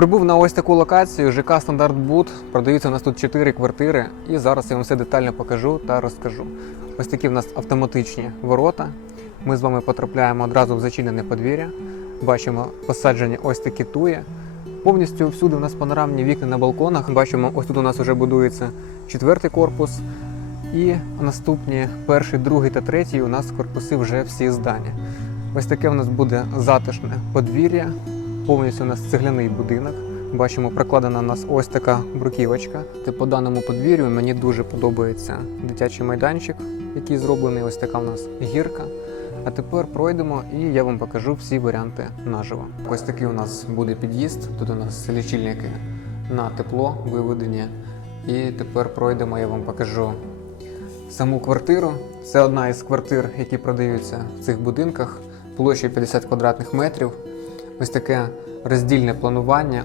Прибув на ось таку локацію ЖК Стандарт Бут. Продаються у нас тут 4 квартири, і зараз я вам все детально покажу та розкажу. Ось такі в нас автоматичні ворота. Ми з вами потрапляємо одразу в зачинене подвір'я. Бачимо посаджені ось такі туї. Повністю всюди у нас панорамні вікна на балконах. Бачимо, ось тут у нас вже будується четвертий корпус. І наступні перший, другий та третій у нас корпуси вже всі здані. Ось таке у нас буде затишне подвір'я. Повністю у нас цегляний будинок. Бачимо, прокладена у нас ось така бруківочка. Ти по даному подвір'ю мені дуже подобається дитячий майданчик, який зроблений. Ось така у нас гірка. А тепер пройдемо і я вам покажу всі варіанти наживо. Ось такий у нас буде під'їзд. Тут у нас лічильники на тепло виведені. І тепер пройдемо, я вам покажу саму квартиру. Це одна із квартир, які продаються в цих будинках площею 50 квадратних метрів. Ось таке роздільне планування.